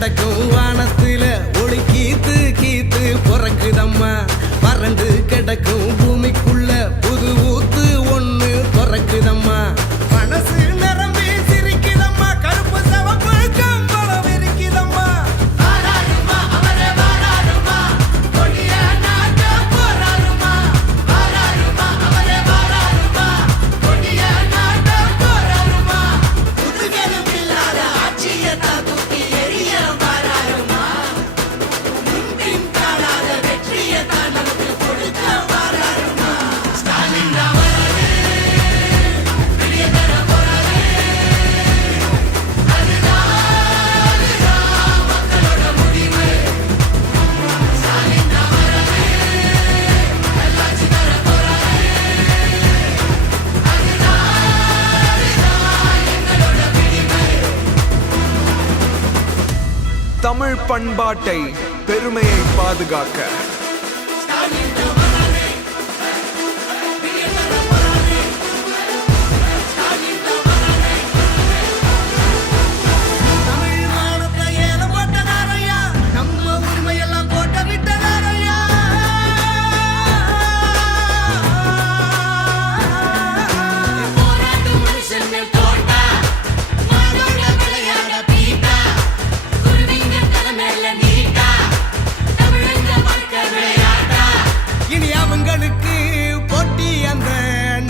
கிடக்கும் வானத்துல ஒளி கீத்து கீத்து பிறக்குதம்மா. வறண்டு கிடக்கும் பூமிக்குள்ள புது ஊத்து ஒண்ணு பிறக்குதம்மா. மனசு நிரம்பி சிரிக்குதம்மா, கருப்பு சவப்பு கம்பளம் இருக்குதம்மா. வாராருமா அவரே வாராருமா, கொடிய நாட்ட போராருமா. வாராருமா அவரே வாராருமா, கொடிய நாட்ட போராருமா. புதுகெலும் இல்லாத ஆட்சியத்தான் தூக்கி எரிய வாராருமா. முன்பின் காணாத வெற்றியத்தான் நமக்கு கொடுக்க வாராருமா. ஸ்டாலின் தான் வராரு, வெளிய தர போறாரு. அதுதான் மக்களோட முடிவு. ஸ்டாலின் தான் வராரு, நல்லாட்சி தர போறாரு. அதுதான் எங்களோட விடிவு. தமிழ் பண்பாட்டை பெருமையை பாதுகாக்க ஸ்டாலின் தான் வராரு, வெளிய தர போறாரு. ஸ்டாலின் தான் வராரு. தமிழ் மானத்தை ஏலம் போட்டதாரையா, நம்ம உரிமையெல்லாம் கோட்ட விட்டதாரையா. போராட்டு மனுஷன் மேல் தோட்டா, மாடோட விளையாட பீட்டா, குருவிங்க தலை மேல நீட்டா, தமிழங்க வாழ்க்கை விளையாட்டா. இனி அவங்களுக்கு போட்டி அந்த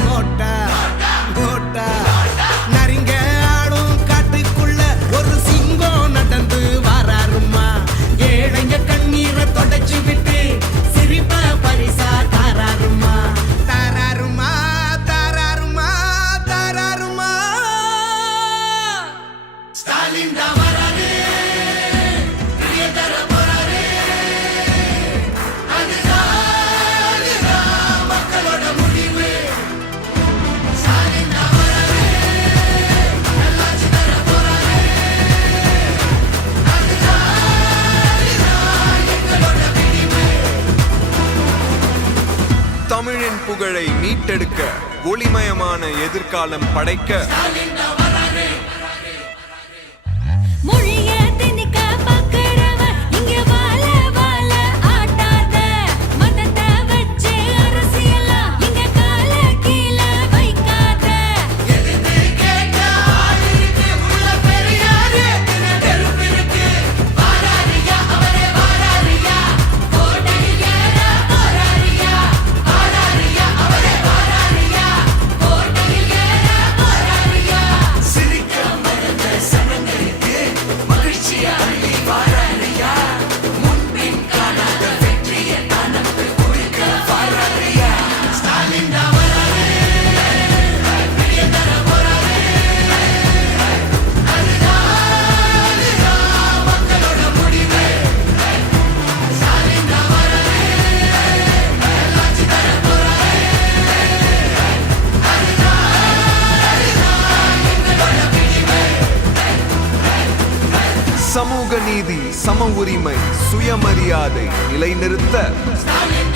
நோட்டா நோட்டா. நரிங்க ஆடும் காட்டுக்குள்ள ஒரு சிங்கம் நடந்து வாராருமா. ஏழைங்க கண்ணீரை தொடச்சு விட்டு சிரிப்ப பரிசா தாராருமா. தாராருமா தாராருமா தாராருமா. ஸ்டாலின் தான் வராரு, வெளிய தர போறாரு. அதுதான் மக்களோட முடிவு. ஸ்டாலின் தான் வராரு, நல்லாட்சி தர போறாரு. அதுதான் எங்களோட விடிவு. தமிழின் புகழை மீட்டெடுக்க ஒளிமயமான எதிர்காலம் படைக்க ஸ்டாலின் தான் வராரு. மொழிய திணிக்க பார்க்கிறவ இங்க வாழ வாழ ஆட்டாத. மதத்தை வச்சு அரசியலா இங்க கால கீழ வைக்காத. எதிர்த்து கேட்க ஆள் இருக்கு, உள்ள பெரியாரு நெருப்பு இருக்கு. வாராரியா அவரே வாராரியா, கோட்டையில் ஏற போறாரியா. வாராரியா அவரே வாராரியா, கோட்டையில் ஏற போறாரியா. சிரிக்க மறந்த சனங்களுக்கு மகிழ்ச்சியா அள்ளி வாராரியா. முன்பின் காணாத வெற்றியை தான் நமக்கு கொடுக்க வாராரியா. ஸ்டாலின் தான் வராரு, வெளிய தர போறாரு. அதுதான் மக்களோட முடிவு. ஸ்டாலின் தான் வராரு, நல்லாட்சி தர போறாரு. அதுதான் எங்களோட விடிவு. சமூக நீதி, சம உரிமை, சுயமரியாதை நிலைநிறுத்த ஸ்டாலின்